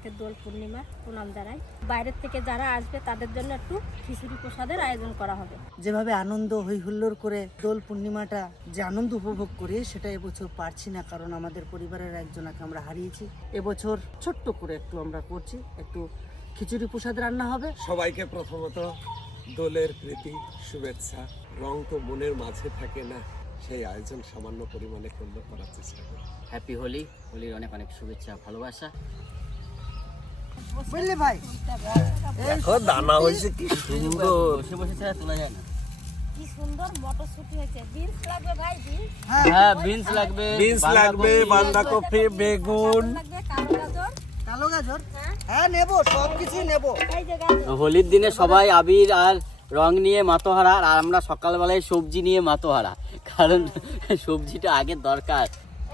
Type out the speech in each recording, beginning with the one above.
আজকে দোল পূর্ণিমা প্রণাম জানাই। বাইরের থেকে যারা আসবে তাদের জন্য একটু খিচুড়ি প্রসাদের আয়োজন করা হবে। যেভাবে আনন্দ হই হুল্লোড় করে দোল পূর্ণিমাটা যে আনন্দ উপভোগ করি সেটা এবছর পারছি না, কারণ আমাদের পরিবারের একজনকে আমরা হারিয়েছি। এবছর ছোট্ট করে একটু আমরা করছি, একটু খিচুড়ি প্রসাদ রান্না হবে। সবাইকে প্রথমত দোলের প্রীতি শুভেচ্ছা। রং তো মনের মাঝে থাকে না, সেই আয়োজন সামান্য পরিমাণে করলে করার চেষ্টা করি। হ্যাপি হোলি, হোলির অনেক অনেক শুভেচ্ছা ভালোবাসা। বুঝলি ভাই, দেখো দানা হয়েছে কি সুন্দর, বসে বসে ছাড়া তোলা যায় না। কি সুন্দর মটরশুঁটি হয়েছে। বিনস লাগবে ভাই, বিনস হ্যাঁ বিনস লাগবে, বিনস লাগবে, বাঁধাকপি, বেগুন লাগবে, কালো গাজর। কালো গাজর, হ্যাঁ নেবো, সবকিছুই নেবো। এই যে গাজর। হোলির দিনে সবাই আবির আর রং নিয়ে মাতোহারা, আর আমরা সকালবেলায় সবজি নিয়ে মাতোহারা, কারণ সবজিটা আগে দরকার।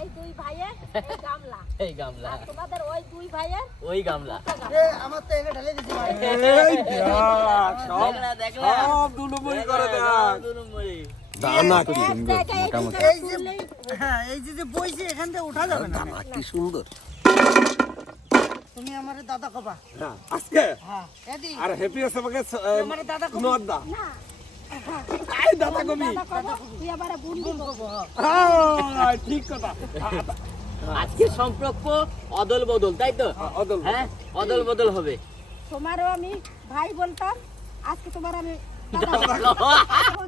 এই দুই ভাইয়ের এই গামলা, এই গামলা, আর তোমাদের ওই দুই ভাইয়ের ওই গামলা। আমার তো এখানে ঢেলে দিচ্ছি ভাই। এই দেখ, দেখলা দেখলা সব দুলুমুলি করে দেখ। দুলুমুলি। দানা কি এক সুন্দর, জায়গায় মোটামুটি এই যে হ্যাঁ, এই যে বইছে এখান থেকে ওঠা যাবে না। দানা কি সুন্দর। তুমি আমার দাদা কবা। হ্যাঁ, আজকে হ্যাঁ এদি আর হ্যাপি আছে আমাকে আমার দাদা কবা। নদা না আই দাদা কবি। তুই আবার বুনবি হ্যাঁ ঠিক কথা। আজকে সম্পর্ক অদল বদল, তাই তো? অদল হ্যাঁ অদল বদল হবে। তোমারও আমি ভাই বলতাম, আজকে তোমার আমি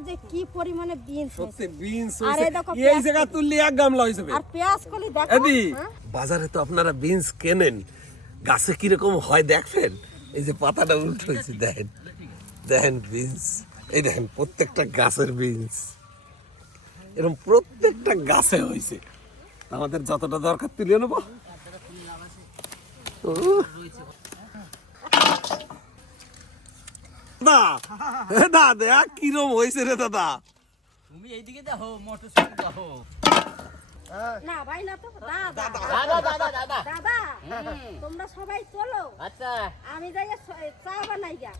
যে কি পরিমাণে বিনস সত্যি বিনস আর এই দেখো এই জায়গা তুললি এক গামলা হয়ে যাবে। আর পেঁয়াজ কলি দেখো। এদি হ্যাঁ? বাজারে তো আপনারা বিনস কেনেন, গাছে কিরকম হয় দেখবেন। এই যে পাতাটা উল্টো হয়েছে, দেখেন দেখেন বিনস, এই দেখেন প্রত্যেকটা গাছের বিনস এরকম প্রত্যেকটা গাছে হয়েছে। আমাদের যতটা দরকার তুলে নেবো। দাদা দেখ কিরম হয়েছে রে দাদা। তুমি এইদিকে দেখো, মোটরসাইকেল দেখো। না ভাই না তো দাদা দাদা দাদা দাদা। দাদা তোমরা সবাই চলো, আচ্ছা আমি যাই চা বানাই গা।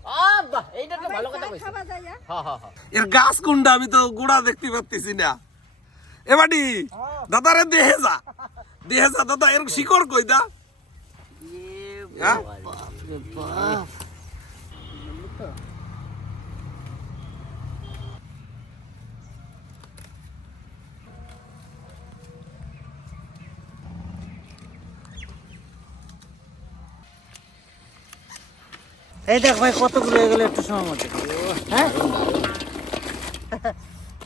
বাহ, এইটা তো ভালো কথা কইছো। খাবা যাইয়া। হ্যাঁ হ্যাঁ হ্যাঁ। এর গাছ কোনটা আমি তো গোড়া দেখতে পাচ্ছি না। এবারে দাদা রে দেহে যা দাদা, এর শিকড় কই দা। হ্যাঁ? এই দেখ ভাই কতগুলো হয়ে গেল একটু সময় মধ্যে। হ্যাঁ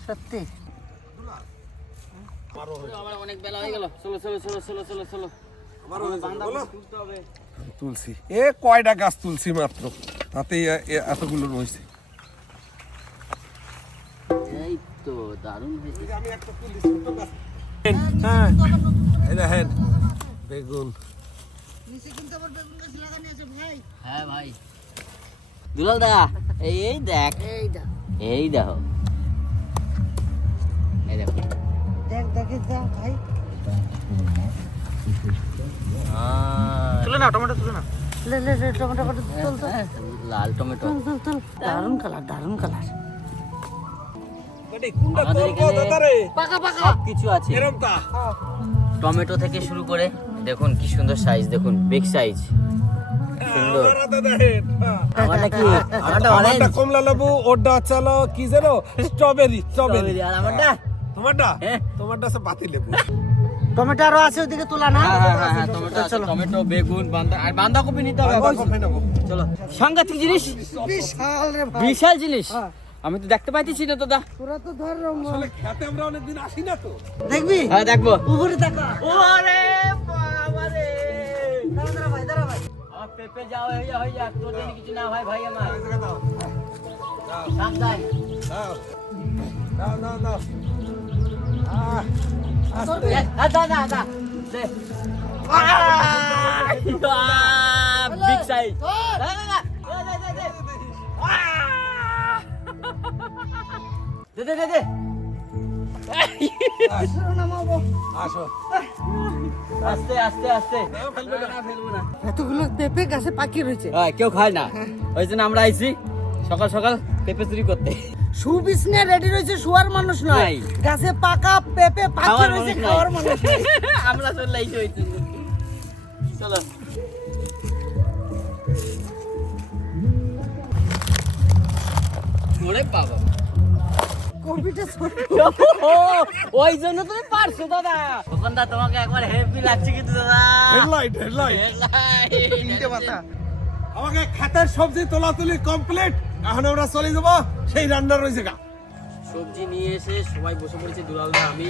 সত্যি আমার অনেক বেলা হয়ে গেল। চলো চলো চলো চলো চলো চলো। তুলতে হবে। তুলসী এ কয়টা গাছ তুলসী মাত্র, তাতে এতগুলো রয়েছে। এই তো দারুণ হয়েছে। আমি একটা তুলি ছোট গাছ। হ্যাঁ এই দেখেন বেগুন। নিচে কিন্তু আবার বেগুন গাছ লাগানো আছে ভাই। হ্যাঁ ভাই দুলাল দা, এই দেখ, এই দেখ এই দেখো, এই দেখো। দেখ দেখে যা ভাই। তুলে না টমেটো, তুলে না। লে লে লে টমেটো কত তুল তো। লাল টমেটো। তুল তুল দারুন কালার, দারুন কালার। মানে কোনটা আমাদের করবো এখানে দাদা রে? পাকা পাকা সব কিছু আছে, এরম তা টমেটো থেকে শুরু করে দেখুন কি সুন্দর সাইজ, দেখুন বিগ সাইজ, সুন্দর। আমারা তো দেখেন। আমার নাকি আমারটা আমারটা অরেঞ্জ, কমলা লেবু, ওটা চলো কি জানো স্ট্রবেরি। স্ট্রবেরি আর আমারটা তোমারটা হ্যাঁ। তোমারটা আছে বাতি লেবু। টমেটো আরো আছে ওদিকে তোলা না। হ্যাঁ টমেটো আছে, টমেটো, বেগুন, আর বাঁধাকপি নিতে হবে। বাঁধাকপি নেবো। চলো, সাংঘাতিক জিনিস, বিশাল রে ভাই। বিশাল জিনিস। আমি তো দেখতে পাইতেছি না দাদা। তোরা তো ধর আসলে খেতে আমরা অনেকদিন আসি না তো। দেখবি হ্যাঁ দেখবো। উপরে দেখা। ওরে বাবা রে, দাঁড়া ভাই, দাঁড়া ভাই। আমার পেঁপে যাও হয়ে যা, তোর জন্য কিছু না হয় ভাই আমার। সাবধান। দাও দাও দাও দাও। দা দে। Big size. দে দে দে। আসো আস্তে আস্তে আস্তে। ফেলবে না। না, ফেলবো না। এতগুলো পেঁপে গাছে পাকি রয়েছে। হ্যাঁ, কেউ খায় না, ওই জন্য আমরা আইছি সকাল সকাল পেঁপে চুরি করতে। সুবিছনে রেডি রয়েছে, শোয়ার মানুষ নয়। নাই। গাছে পাকা পেঁপে পাকি খাওয়ার রয়েছে, মানুষ নাই। খাওয়ার মানুষ নাই। আমরা চলে আইছি হইতে। চলো ওরে বাবা, কপিটা ছোট। ওই জন্য তুমি পারছো দাদা। দোকানদার তোমাকে একবার হেভি লাগছে কিন্তু দাদা। হেডলাইট তিনটে পাতা। আমাকে খাতার সবজি তোলাতুলি কমপ্লিট। এখন আমরা চলে যাবো সেই রান্নার ওই জায়গা। সবজি নিয়ে এসে সবাই বসে পড়েছে। দুলালদা আমি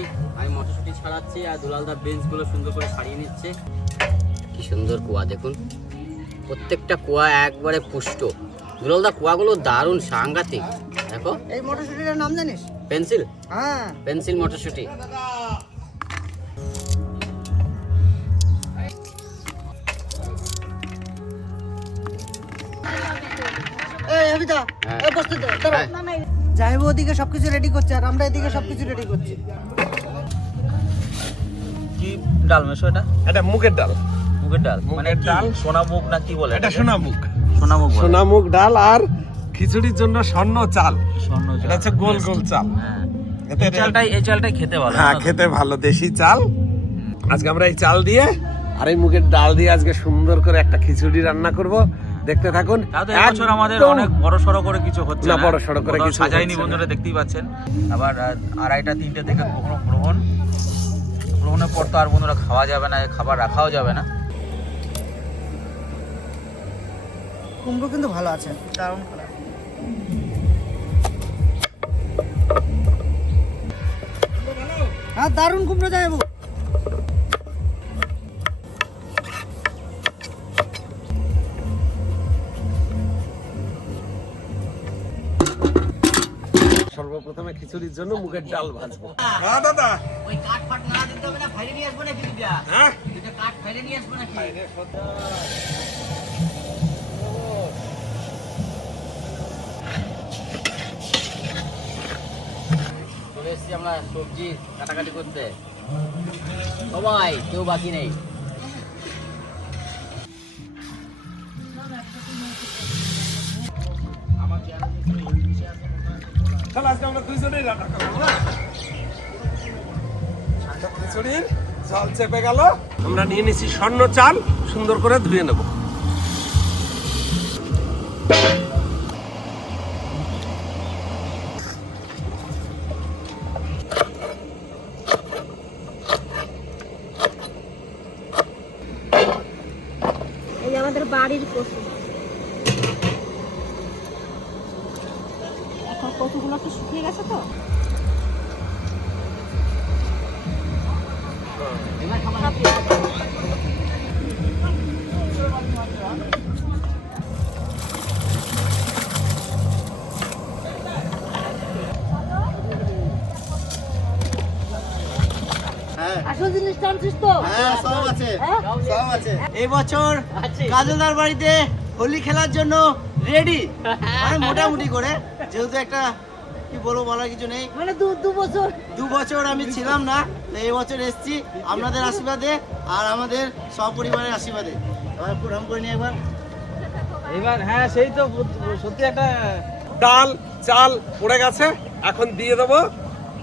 মটরশুঁটি ছাড়াচ্ছি আর দুলালদা বেঞ্চগুলো সুন্দর করে সারিয়ে নিচ্ছে। কি সুন্দর কুয়া দেখুন, প্রত্যেকটা কুয়া একবারে পুষ্ট। দুলালদা কুয়াগুলো দারুণ সাংঘাতিক। দেখো এই মটরশুঁটিটার নাম জানিস? পেন্সিল, হ্যাঁ, পেন্সিল মটরশুঁটি। এই অবিতা, হ্যাঁ। এই বসতে দে, দাঁড়া। জাহিবু ওদিকে সবকিছু রেডি করছে আর আমরা এদিকে সবকিছু রেডি করছি। কি ডাল মেশো এটা? এটা মুগের ডাল। মুগের ডাল মানে মুগের কি? ডাল। সোনা মুগ না কি বলে এটা এটাকে? সোনামুগ। সোনা মুগ বলে। সোনামুগ ডাল আর খিচুড়ির জন্য স্বর্ণ চাল। স্বর্ণ চাল। এটা হচ্ছে গোল গোল চাল। হ্যাঁ। এতে এই চালটাই খেতে ভালো। হ্যাঁ, জানো তো? খেতে ভালো, দেশি চাল। আজকে আমরা এই চাল দিয়ে আর এই মুগের ডাল দিয়ে আজকে সুন্দর করে একটা খিচুড়ি রান্না করব। দেখতে থাকুন। তাও তো এবছর আমাদের একদম অনেক বড় সড়ো করে কিছু হচ্ছে না, না। বড়সড় করে কোথাও কিছু সাজাইনি, হচ্ছে না। বন্ধুরা দেখতেই পাচ্ছেন। আবার 2:30-3টে থেকে গ্রহণের পর তো আর বন্ধুরা খাওয়া যাবে না, খাবার রাখাও যাবে না। কুমড়ো কিন্তু ভালো আছে, দারুণ করা। হ্যাঁ, দারুণ কুমড়ো জাহিবু। সর্বপ্রথমে খিচুড়ির জন্য মুগের ডাল ভাজবো। হ্যাঁ দাদা, ওই কাঠ ফাট না দিতে হবে না, ফাইলে নিয়ে আসবো নাকি দুইটা? হ্যাঁ দুইটা কাঠ ফাইলে নিয়ে আসবো নাকি? চলে এসছি আমরা সবজি কাটাকাটি করতে, সবাই কেউ বাকি নেই। তাহলে আজকে আমরা দুইজনেই রান্না করবো না? খিচুড়ির জল চেপে গেল। আমরা নিয়ে নিছি স্বর্ণ চাল, সুন্দর করে ধুয়ে নেব। এই আমাদের বাড়ির কচু। এখন কচুগুলো একটু শুকিয়ে গেছে তো। এবার খাবার নাকি? আসল জিনিস টানছিস তো? হ্যাঁ, সব আছে, হ্যাঁ? সব আছে। এই বছর আছে। কাজলদার বাড়িতে হোলি খেলার জন্য রেডি, মানে মোটামুটি করে, যেহেতু একটা কি বলবো, বলার কিছু নেই। মানে দু বছর 2 বছর আমি ছিলাম না, তো এই বছর এসেছি আপনাদের আশীর্বাদে আর আমাদের সপরিবারের আশীর্বাদে। এবার প্রণাম করে নিয়ে একবার। এবার হ্যাঁ, সেই তো সত্যি একটা ডাল চাল পড়ে গেছে, এখন দিয়ে দেবো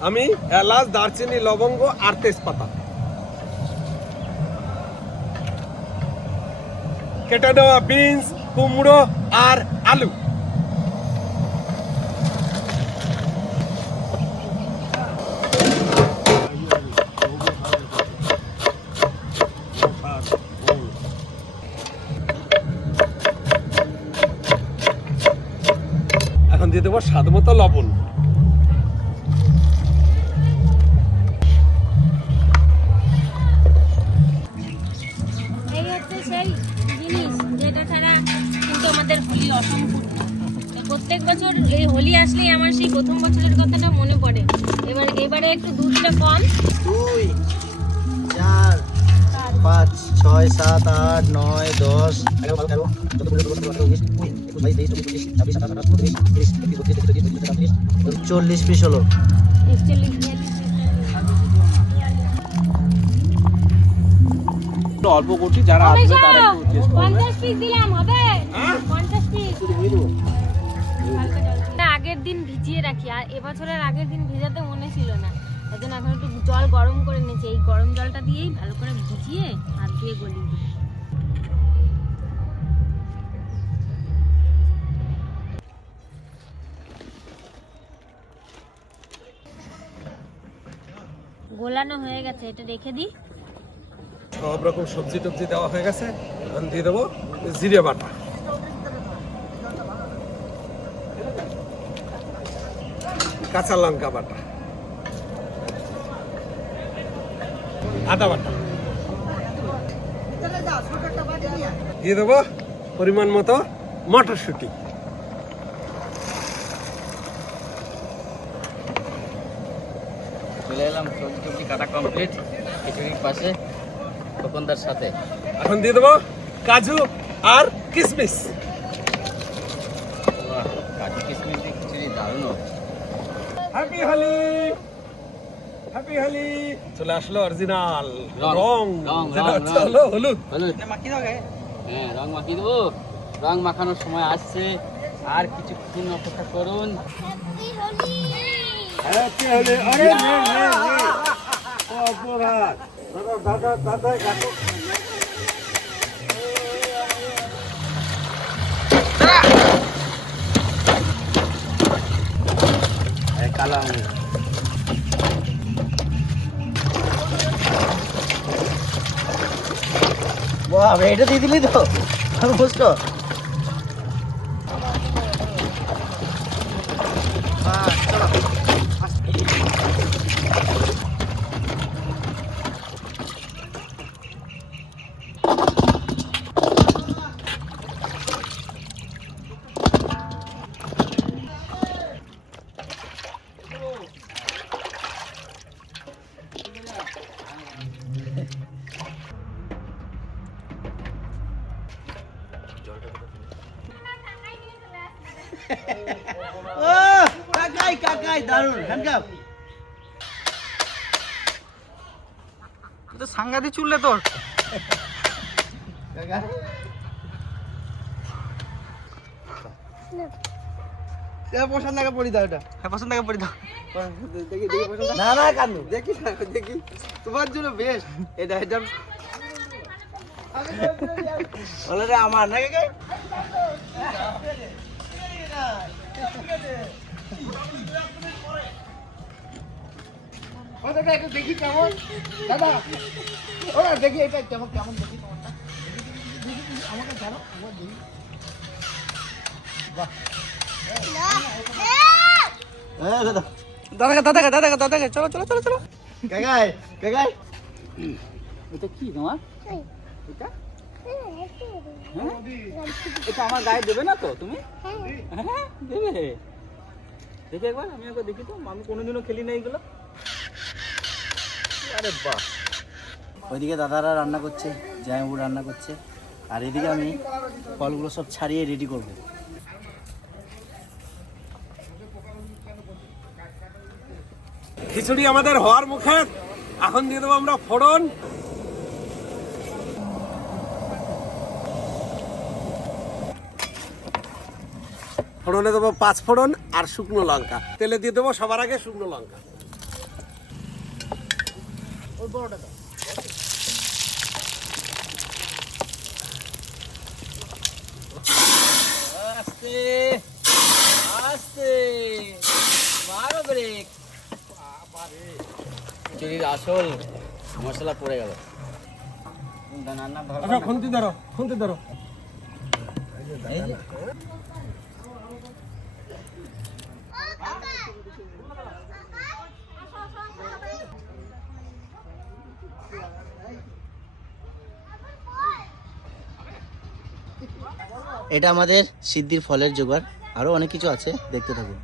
আমি এলাচ, দারচিনি, লবঙ্গ আর তেজপাতা। কেটে দেওয়া বিনস, কুমড়ো আর আলু। এখন দিয়ে দেবো স্বাদ মতো লবণ। এই হচ্ছে সেই জিনিস যেটা ছাড়া কিন্তু আমাদের হোলি অসম্পূর্ণ। প্রত্যেক বছর এই হোলি আসলেই আমার সেই প্রথম বছরের কথাটা মনে পড়ে। এবারে একটু দুধটা কম। 2 4 5 6 7 8 9 10 11 12 40 পিস হলো। অল্প করছি, যারা আসবে তারা একটু চেষ্টা করবে। 50 পিস দিলাম, হবে 50 পিস। আগের দিন ভিজিয়ে রাখি, আর এবছরের আগের দিন ভেজাতে মনে ছিল না, তাই জন্য এখন একটু জল গরম করে নিয়েছি। এই গরম জলটা দিয়েই ভালো করে ভিজিয়ে হাত দিয়ে গলিয়ে দিই। গোলানো হয়ে গেছে, এটা রেখে দিই। সব রকম সবজি টবজি দেওয়া হয়ে গেছে, এখন দিয়ে দেবো জিরে বাটা, কাঁচা লঙ্কা বাটা, আদা বাটা, দিয়ে দেবো পরিমাণ মতো মটরশুঁটি। চলে এলাম, সবজি টবজি কাটা কমপ্লিট, খিচুড়ির পাশে খোকনদার সাথে। এখন দিয়ে দেবো কাজু আর কিশমিশ। বাহ, কাজু কিশমিশ দিয়ে খিচুড়ি দারুণ হবে। Happy Holi, happy Holi. চলে আসলো অরিজিনাল রং, রং, রং, যেটা রং, হচ্ছে রং। হলো হলুদ। হ্যাঁ, রং মাখিয়ে দেবো। রং মাখানোর সময় আসছে, আর কিছুক্ষণ অপেক্ষা করুন। হ্যাপি হোলি। আরে নে নে নে, অপরাধ। দাদা দাদা দাদা কাটো। কালো আঙুর। বাহ, এটা দিয়ে দিলি তো বুঝতো। কাকাই কাকাই দারুণ হ্যান্ডকাপ। তো সাংঘাতিক চুললে তোর কাকা। পছন্দ আগে পড়ি দাও, এটা হ্যাঁ পছন্দ আগে পড়ি দাও। দেখি দেখি পছন্দ না না কান্দু দেখি না দেখি তোমার জন্য বেস্ট এটা এটা বলে আমার না কাকা। দেখি কেমন দাদা, ওরা দেখি এটা কেমন কেমন দেখি তোমারটা, আমাকে জানো দেখি। দাদা দাদা দাদা দাদা চলো চলো চলো চলো। কাকাই কাকাই এটা কি তোমার? এটা এটা আমার গায়ে দেবে না তো তুমি? হ্যাঁ দেবে। দেখি একবার, আমি একবার দেখি তো, আমি কোনোদিনও খেলি না এইগুলো। আরে বাহ। ওইদিকে দাদারা রান্না করছে, জামাইবাবু রান্না করছে, আর এদিকে আমি ফলগুলো সব ছাড়িয়ে রেডি করব। খিচুড়ি আমাদের হওয়ার মুখে, এখন দিয়ে দেবো আমরা ফোড়ন। ফোড়নে দেবো 5 ফোড়ন আর শুকনো লঙ্কা। তেলে দিয়ে দেবো সবার আগে শুকনো লঙ্কা। আস্তে আস্তে মারো ব্রেক। খিচুড়ির আসল মশলা পড়ে গেল। রান্না ভালো আচ্ছা, খুন্তি ধরো, খুন্তি ধরো। এটা আমাদের সিদ্ধির ফলের জোগাড়, আরো অনেক কিছু আছে, দেখতে থাকুন।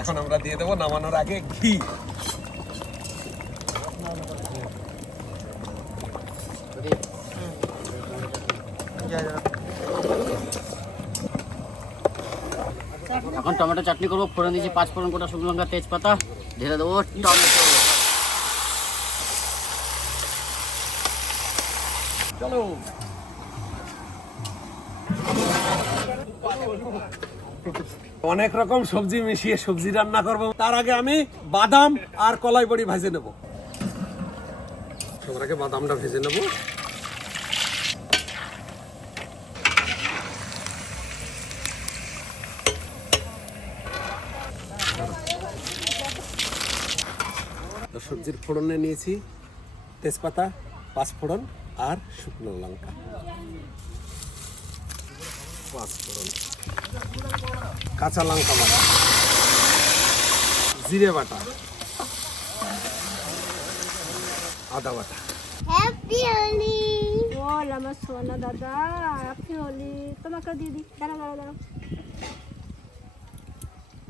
এখন আমরা দিয়ে দেবো নামানোর আগে ঘি। এখন টমেটো চাটনি করবো। ফোড়ন দিয়েছি 5 ফোড়ন, গোটা শুকনো লঙ্কা, তেজপাতা, ঢেলে দেবো টমেটো। চলো। অনেক রকম সবজি মিশিয়ে সবজি রান্না করব। তার আগে আমি বাদাম আর কলাই বড়ি ভেজে নেব। সবার আগে বাদামটা ভেজে নেব। তো সবজির ফোড়নে নিয়েছি তেজপাতা, পাঁচফোড়ন আর শুকনো লঙ্কা। পাঁচফোড়ন, কাঁচা লঙ্কা বাটা, জিরে বাটা, আদা বাটা। বল আমার সোনা দাদা, হ্যাপি হোলি। তোমাকে দিয়ে দিই, দাঁড়াও।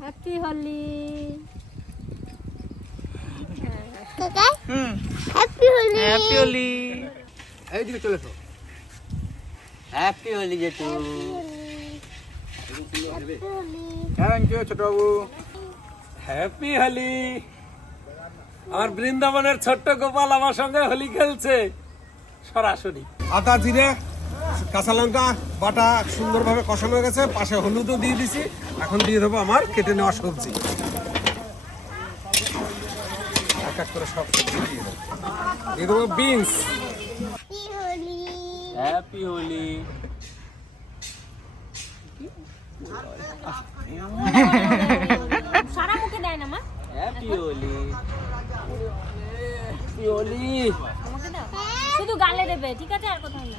হ্যাপি হোলি। হ্যাপি হোলি। এইদিকে চলে এসো। হ্যাপি হোলি জেঠু। থ্যাংক ইউ ছোট বাবু। হ্যাপি হোলি। আমার বৃন্দাবনের ছোট্ট গোপাল আমার সঙ্গে হোলি খেলছে সরাসরি। আদা, জিরে, কাঁচা লঙ্কা বাটা সুন্দরভাবে কষানো হয়ে গেছে, পাশে হলুদও দিয়ে দিছি। এখন দিয়ে দেবো আমার কেটে নেওয়া সবজি। এক এক করে সব সবজি দিয়ে দেবো। দিয়ে দেবো বিনস। হ্যাপি হোলি। সারা মুখে দেয় না মা, হ্যাপি হোলি। হ্যাপি হোলি। আমাকে দাও, শুধু গালে দেবে, ঠিক আছে, আর কোথাও না।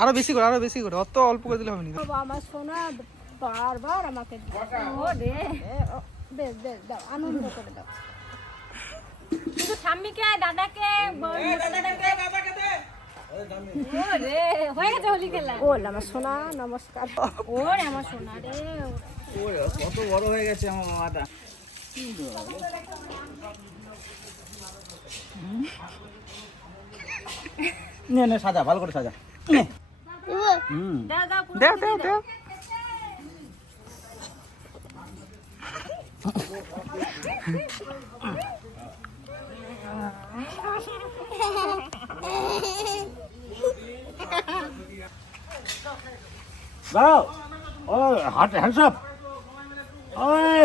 আরো বেশি করে অত অল্প করে দিলে হবে না। বাবা, আমার সোনা বারবার আমাকে ও রে, বেশ দাও, আনন্দ করে দাও। শুধু ঠাম্মিকে, দাদাকে, ওরে হয়ে গেছে হোলি খেলা। বল আমার সোনা, নমস্কার। ওরে আমার সোনা রে। কত বড় হয়ে গেছে আমার মামাটা। নে সাজা, ভালো করে সাজা। দাও দাও পুরো দেও। দাও। ও হাত হ্যান্ডস আপ। ওই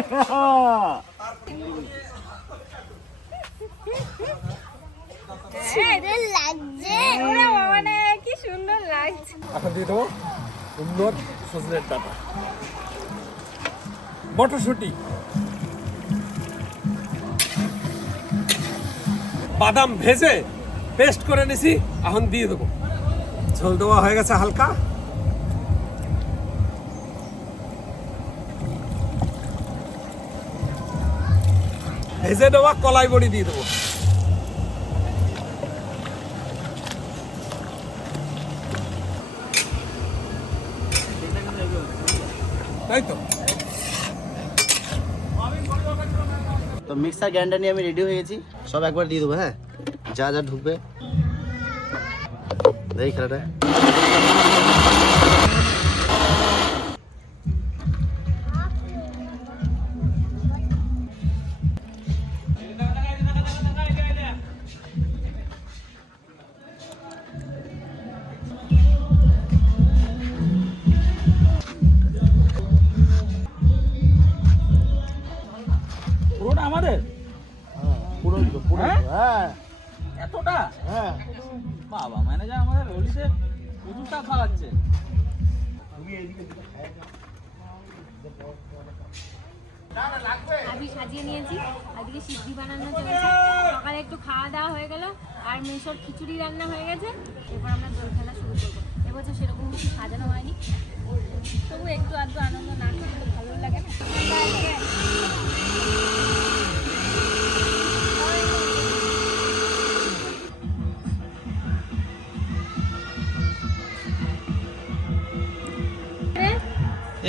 লাগছে। ওরে বাবা রে, কি সুন্দর লাগছে। এখন দিয়ে দেবো সুন্দর সজনের ডাঁটা, মটরশুঁটি, বাদাম ভেজে পেস্ট করে নিছি। এখন দিয়ে দেবো। ঝোল দেওয়া হয়ে গেছে হালকা। ভেজে দেওয়া কলাই বড়ি দিয়ে দেবো। তাই তো। তো মিক্সার গ্রাইন্ডার নিয়ে আমি রেডি হয়ে গেছি। সব একবার দিয়ে দেবো। হ্যাঁ, যা যা ঢুকবে দেখি খেলাটা। পুরোটা আমাদের? পুরো হ্যাঁ। এতটা? হ্যাঁ। বাবা, ম্যানেজার আমাদের হোলিতে প্রচুরটা খাওয়াচ্ছে। আমি সাজিয়ে নিয়েছি, আজকে সিদ্ধি বানানো চলেছে। সকালে একটু খাওয়া দাওয়া হয়ে গেল, আর মেশোর খিচুড়ি রান্না হয়ে গেছে। এরপর আমরা দোল খেলা শুরু করবো। এবছর সেরকম কিছু সাজানো হয়নি, তবু একটু আধটু আনন্দ না করলে ভালো লাগে না।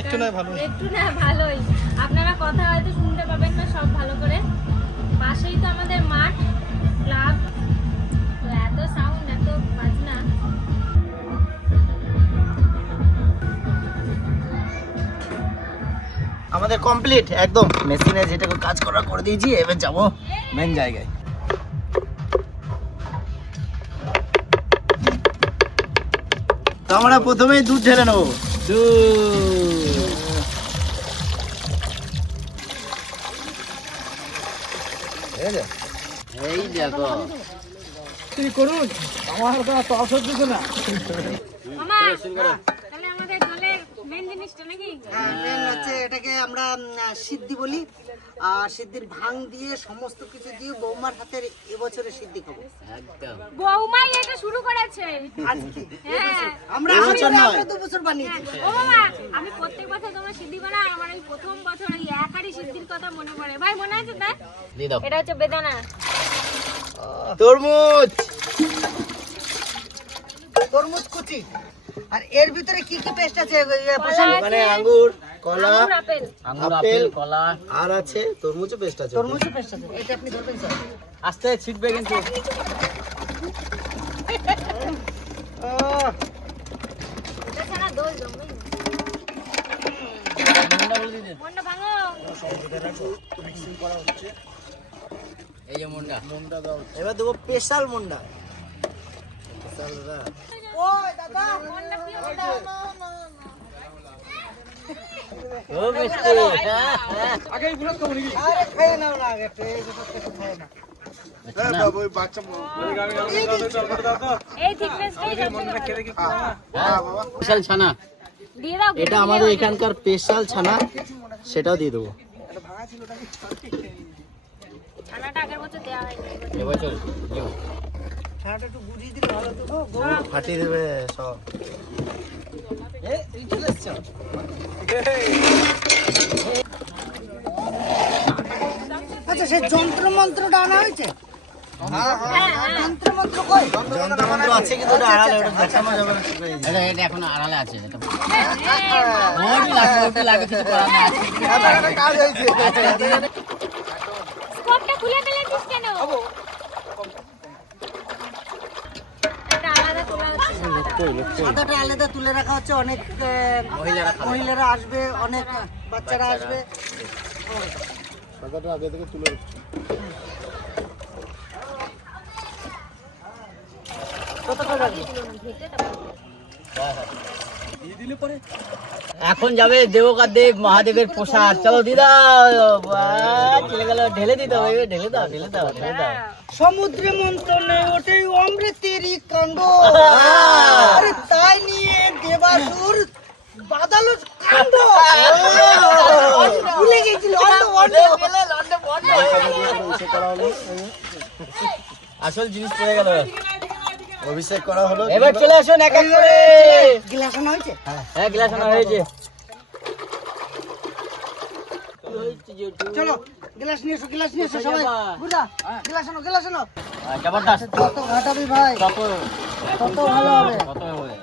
একটু না ভালোই। আপনারা কথা হয়তো শুনতে পাবেন না সব ভালো করে। পাশেই তো আমাদের মাঠ, ক্লাব, তো এত সাউন্ড, এত বাজনা। আমাদের কমপ্লিট একদম। মেশিনে যেটা কাজ করা করে দিয়েছি, এবার যাবো মেন জায়গায়। তো আমরা প্রথমেই দুধ ঢেলে নেবো। এই দেখো, করুন, আমার তো অসহ্য না। মামা, তাহলে আমাদের জিনিসটা নাকি? মেন হচ্ছে এটাকে আমরা সিদ্ধি বলি। আর সিদ্ধির ভাং দিয়ে সমস্ত কিছু দিয়ে বৌমার হাতের এবছরে সিদ্ধি খাবো। একদম বৌমাই এটা শুরু করেছে। আজকে হ্যাঁ। আমরা 2 বছর বানিয়েছি। ও বাবা, আমি প্রত্যেক বছর তোমার সিদ্ধি বানাই, আমার এই প্রথম বছর এই এক হাঁড়ি সিদ্ধির কথা মনে পড়ে। ভাই মনে আছে তাই? দিয়ে দাও। এটা হচ্ছে বেদানা। তরমুজ, তরমুজ কুচি। আর এর ভিতরে কি কি পেস্ট আছে? মানে আঙ্গুর, কলা, আঙুর, আপেল। আঙ্গুর, আপেল, কলা। আর আছে তরমুজও পেস্ট আছে। তরমুজও পেস্ট আছে। এটা আপনি ধরবেন স্যার। আস্তে ছিটবে কিন্তু। এটা ছাড়া দই জমবে না। মন্ডা ভাঙো। এই যে মুন্ডা। এবার দেবো স্পেশাল মুন্ডা। মন্ডা প্রিয় মন্ডা। ও মিষ্টি। আরে খেয়ে নাও না আগে, খেয়ে না। এই থিকনেসটাই সবচেয়ে বিশাল ছানা। দিয়ে দাও। এটা আমাদের এখানকার স্পেশাল ছানা, সেটাও দিয়ে দেবো। ছানাটা আগের বছর দেওয়া হয়নি। এবছর দিও। ছানাটা একটু গুজিয়ে দিলে ভালো হতো। ফাটিয়ে দেবে সব। আচ্ছা, সেই যন্ত্র মন্ত্রটা আনা হয়েছে? যন্ত্র মন্ত্র কই? যন্ত্রমন্ত্র আছে কিন্তু ওটা আড়ালে, ওটা দেখানো যাবে না। এটা এখন আড়ালে আছে। এটা ওটি লাগে কিছু করার নেই। কাজ হয়েছে। স্কোপটা খুলে ফেলেছিস কেন? এটা আলাদা তোলা হচ্ছে। সাদাটা আলাদা তুলে রাখা হচ্ছে। অনেক মহিলারা আসবে, অনেক বাচ্চারা আসবে। সাদাটা আগে থেকে তুলে রাখছি। এখন যাবে দেবকার দেব মহাদেবের প্রসাদ। চলো দিদা, চলে গেল। ঢেলে দিতে হবে, ঢেলে দাও, ঢেলে দাও, ঢেলে দাও। সমুদ্রে মন্থনে ওঠে অমৃতেরই কাণ্ড। আরে তাই নিয়ে দেবাসুর বাদালো কাণ্ড। ভুলে গেছিল। আসল জিনিস পড়ে গেল। অভিষেক করা হলো। এবার চলে আসুন এক এক করে। গিলাস আনা হয়েছে? হ্যাঁ, গ্লাস আনা হয়েছে। চলো গিলাস নিয়ে এসো, গিলাস নিয়ে এসো সবাই। বুঝা, গিলাস আনো, গিলাস আনো। জবরদস্ত। যত ঘাটাবি ভাই কত তত ভালো হবে। কত হবে?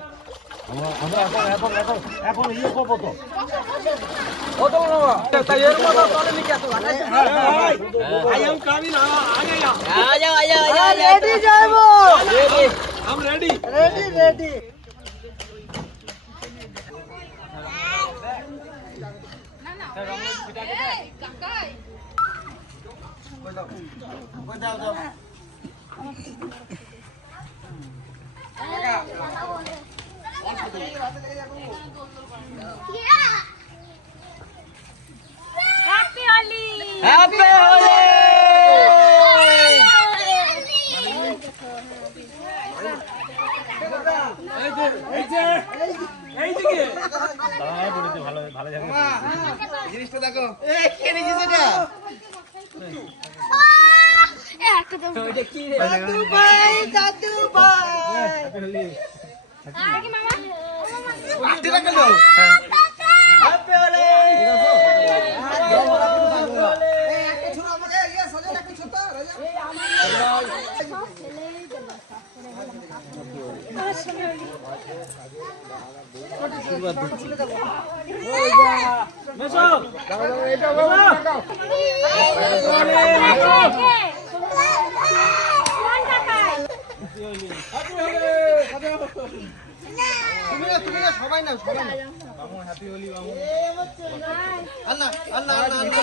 রেডি যাইবো। Ready. Ready ready. Happy Holi. Happy Holi. জিনিসটা দেখো। দাদু ভাই, দাদু ভাই। দেখি মামা। কোনটা খাই? তুমি না, সবাই না, সবাই না। আন্না, আন্না, আন্না, আন্না।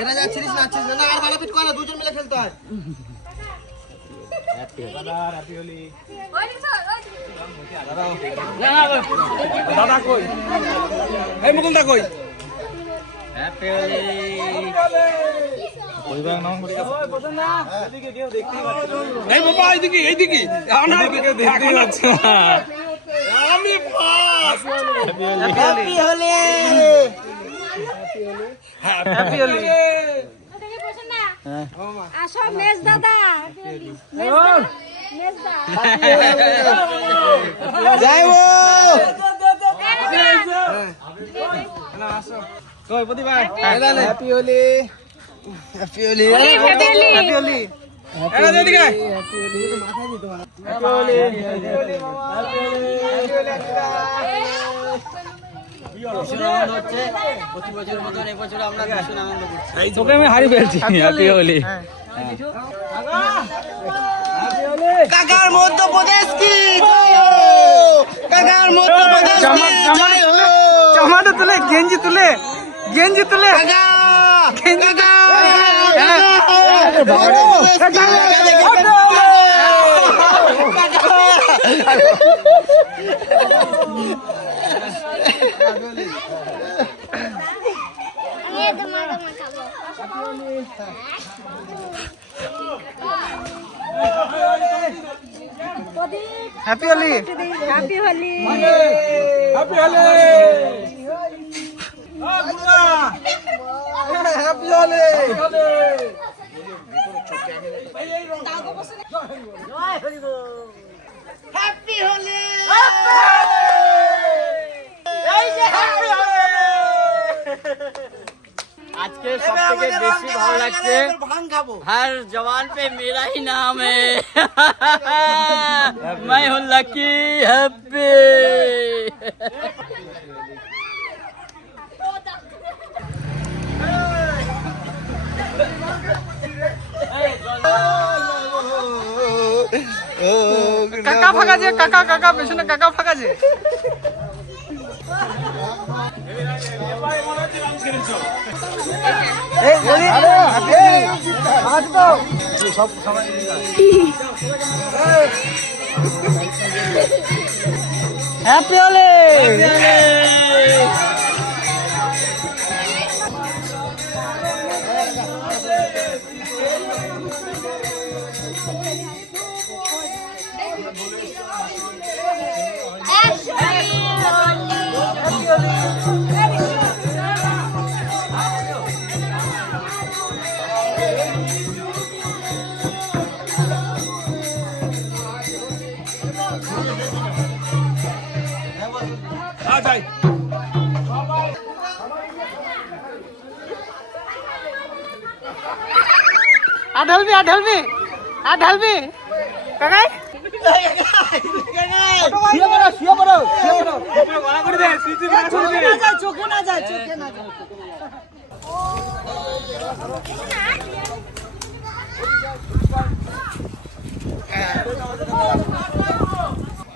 এরা যাচ্ছিস না, যাচ্ছিস না। না, আর মারাপিট কর না, দুজন মিলে খেলতে হয়। দাদা কই? এই মুকুলদা কই? হ্যাপি হোলি। এই বাবা এইদিকে, এইদিকে। দেখতে পাচ্ছি না। আমি first. Happy Holi happy Holi ওটাকে বসে না আসো মেজ দাদা মেজ দা যাইবো কই প্রদীপ ভাই happy Holi happy Holi happy Holi এরা দিদি গায় হ্যাপি হোলি মাথায় দি তোমার হ্যাপি হোলি হ্যাপি হোলি ভীষণ আনন্দ হচ্ছে প্রতি বছরের মতন এবছর আমরা ভীষণ আনন্দ করছি। তোকে আমি হারি ফেলছি হ্যাপি হোলি কাকার মধ্যপ্রদেশ কি জয় হো কাকার মধ্যপ্রদেশ কি জয় হো টমেটো তুলে গেঞ্জি তুলে কাকা কাকা happy Holi happy Holi happy Holi happy Holi happy Holi আজকে সবথেকে বেশি ভালো লাগছে ভাঙ খাবো हर जवान पे मेरा ही नाम है मैं हूँ लकी हैप्पी কাকা ফাঁকা যে কাকা পেছনে কাকা ফাঁকা যে হ্যাপি হোলি ঢালবি কাকাই শুয়ে পড়ো চোখে না যায়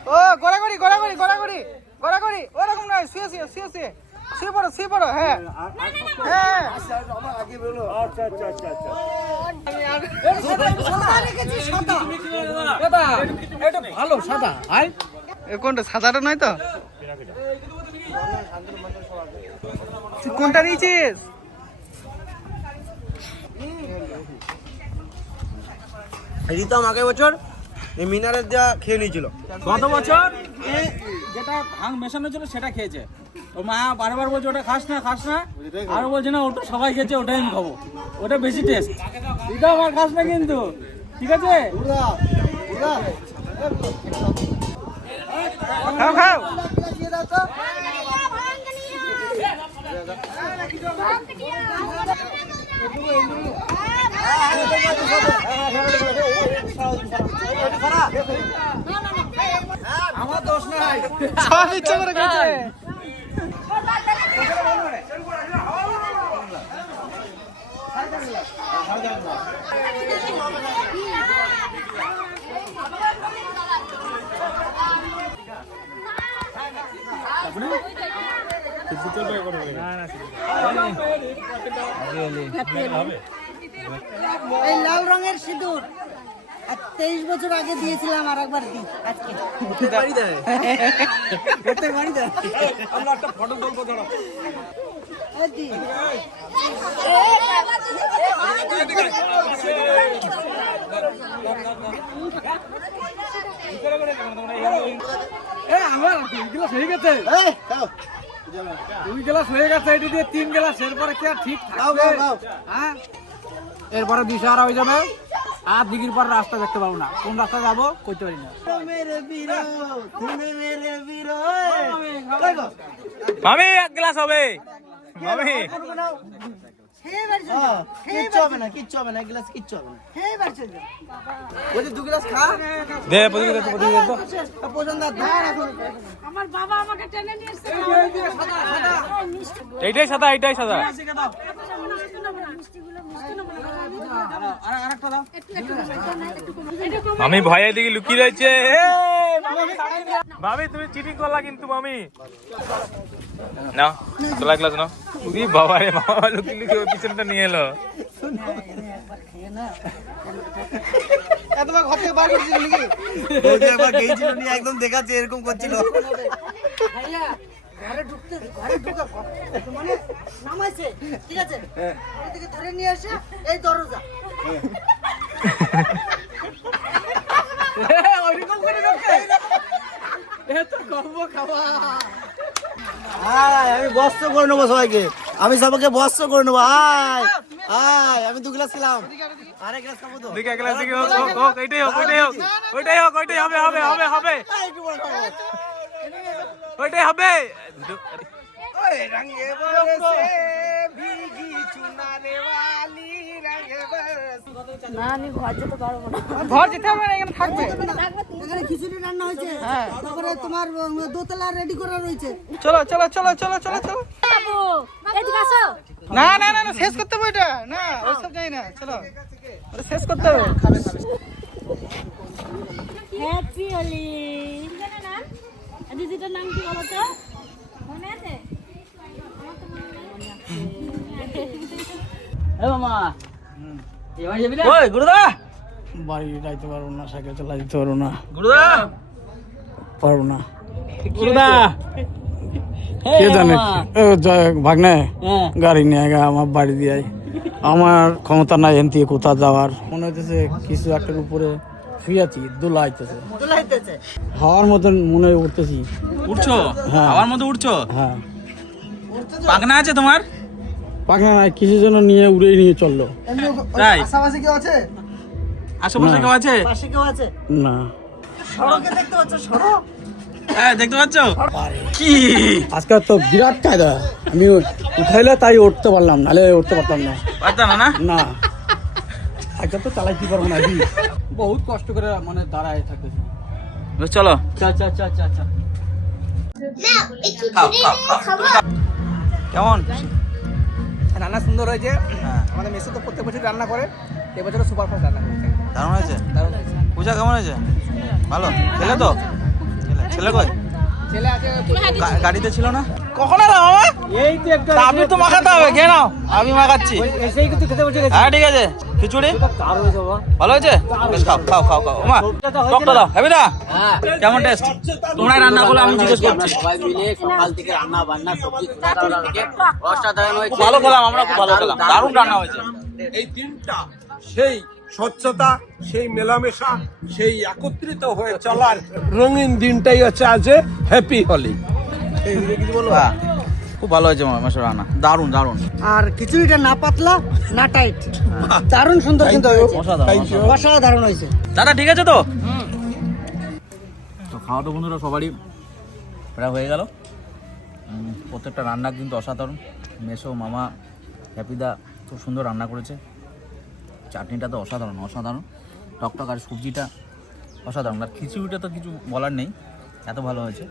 ও গড়াগড়ি ওরকম নয় শুয়ে পড়ো হ্যাঁ ভালো সাদা কোনটা সাদাটা নয় তো কোনটা নিয়েছিস রিতম আগের বছর এই মিনারের যা খেয়ে নিয়েছিল গত বছর যেটা ভাঙ মেশানো ছিল সেটা খেয়েছে ওর মা বারবার বলছে ওটা খাস না আরো বলছে না ওটা সবাই খেয়েছে ওটাই আমি খাবো ওটা বেশি টেস্ট এটা আমার খাস না কিন্তু ঠিক আছে খাও আমার দোষ নাই সব ইচ্ছা করে খেয়েছে এই লাল রঙের সিঁদুর আর 23 বছর আগে দিয়েছিলাম আর একবার দিই আজকে আমরা একটা ফটো তুলবো আমার 2 গ্লাস হয়ে গেছে, 2 গ্লাস হয়ে গেছে, এটা দিয়ে 3 গ্লাস, এরপরে কি আর ঠিক থাকবে? হ্যাঁ, এরপরে দিশাহারা হয়ে যাবে, আর দিঘির পর রাস্তা দেখতে পাবো না, কোন রাস্তা যাবো কইতে পারি না। মামি 1 গ্লাস হবে, মামি কিচ্ছু হবে না, কিচ্ছু হবে না, এক গ্লাস কিচ্ছু হবে না। বলছি 2 গ্লাস খা। দে পদিকে দে পছন্দ আমার বাবা আমাকে টেনে নিয়ে এসেছে। এইটাই সাদা, এইটাই সাদা। মামি ভয়ে দিকে লুকিয়ে রয়েছে। মামি তুমি চিটিং করলা কিন্তু মামি। না তোলা গ্লাস না, তুই বাবা রে, মামা লুকিয়ে লুকিয়ে ওই পিছনটা নিয়ে এলো। এতবার ঘর থেকে বার করছিল নাকি? বৌদি একবার গেছিল নিয়ে একদম দেখাচ্ছে এরকম করছিল। ঘরে ঢুকতে মানে নামাইছে, ঠিক আছে, এদিকে ধরে নিয়ে আসে এই দরজা। ওইরকম করে ঢুকছে, এত কম্বো খাওয়া। আয় আমি বস্ত্র করে নেবো সবাইকে, আমি সবাইকে বস্ত্র করে নেবো। আয় আয়, আমি 2 গ্লাস খেলাম, আরেক গ্লাস খাবো তো। দিকে এক গ্লাস দিকে হোক হোক হোক, এইটাই হোক, ওইটাই হোক, ওইটাই হোক, ওইটাই হবে, হবে হবে হবে, একটু বড় খাবো। ওইটাই হবে। ওই রঙে বরসে ভিগি চুনারে वाली রঙে বরসে। না আমি ঘর যেতে পারবো না। ঘর যেতে হবে না, এখানে থাকবে। এখানে খিচুড়ি রান্না হয়েছে, তারপরে তোমার দোতলা রেডি করা রয়েছে। চলো চলো চলো চলো চলো চলো। বাবু এদিকে আসো। না না না না, শেষ করতে হবে এটা, না ওইসব যাই না, চলো ওটা শেষ করতে হবে। হ্যাপি হোলি। জানো না দিদিটার নাম কি বলো তো? মনে আছে? আমার তো মনে নেই। এ মামা এবার যাবি না? ওই গুরুদা, বাড়ি যাইতে পারবো না, সাইকেল চালা দিতে পারবো না, গুরুদা, পারবো না। গুরুদা। কে জানে ভাগনে হ্যাঁ গাড়ি নিয়ে গা আমার বাড়ি দিয়ে, আমার ক্ষমতা নাই এন থেকে কোথাও যাওয়ার। মনে হইতেছে কিছু একটার উপরে শুয়ে আছি, দোলা আইতেছে, দোলাইতেছে। হাওয়ার মতন মনে হয় উঠতেছি। উঠছো? হ্যাঁ। আমার মতো উঠছো? হ্যাঁ, পাখনা আছে তোমার? পাখনা নাই, কিছু জন নিয়ে উড়ে নিয়ে চললো। তাই? আশেপাশে কেউ আছে? আশেপাশে কেউ আছে? পাশে কেউ আছে? না, সড়কে দেখতে পাচ্ছ, সড়ক? হ্যাঁ দেখতে পাচ্ছ কি? আজকাল তো বিরাট কায়দা, আমি উঠাইলে তাই উঠতে পারলাম, নাহলে উঠতে পারতাম না। পারতাম না? না, আজকাল তো চালাইতে পারবো না, বহুত কষ্ট করে মানে দাঁড়ায় থাকতেছি। চলো চল চল চল চল চল। কেমন? রান্না সুন্দর হয়েছে। আমাদের মেসে তো প্রত্যেক বছর রান্না করে, এবছর সুপার ফাস্ট রান্না করেছে। দারুণ হয়েছে। পূজা কেমন হয়েছে? ভালো ছেলে তো? ছেলে কই? ছেলে আছে গাড়িতে ছিল না? কখন এলো মামা? এই তো একটা আপনি তো মাখাতে হবে, খেয়ে নাও, আমি মাখাচ্ছি। এসেই কিন্তু খেতে বসে গেছে। হ্যাঁ ঠিক আছে। খিচুড়ি ভালো হয়েছে? বেশ খাও খাও খাও খাও। মা টকটা দাও, হেবি দা কেমন টেস্ট? তোমরাই রান্না করলে, আমি জিজ্ঞেস করছি। সবাই মিলে সকাল থেকে রান্না বান্না সবজি তোলা থেকে অসাধারণ হয়েছে। ভালো খেলাম, আমরা খুব ভালো খেলাম, দারুণ রান্না হয়েছে। এই দিনটা সেই স্বচ্ছতা, সেই মেলামেশা, সেই একত্রিত হয়ে চলার রঙিন দিনটাই হচ্ছে আজ হ্যাপি হোলি। বাহ, খুব ভালো হয়েছে মাসের রান্না, দারুণ দারুণ। আর খিচুড়িটা না পাতলা না টাইট, দারুণ সুন্দর কিন্তু হয়েছে, অসাধারণ। অসাধারণ হয়েছে। দাদা ঠিক আছে তো? তো খাওয়া তো বন্ধুরা সবারই প্রায় হয়ে গেল। প্রত্যেকটা রান্না কিন্তু অসাধারণ। মেসো, মামা, হ্যাপিদা খুব সুন্দর রান্না করেছে। চাটনিটা তো অসাধারণ অসাধারণ, টকটক, আর সবজিটা অসাধারণ, আর খিচুড়িটা তো কিছু বলার নেই, এত ভালো হয়েছে।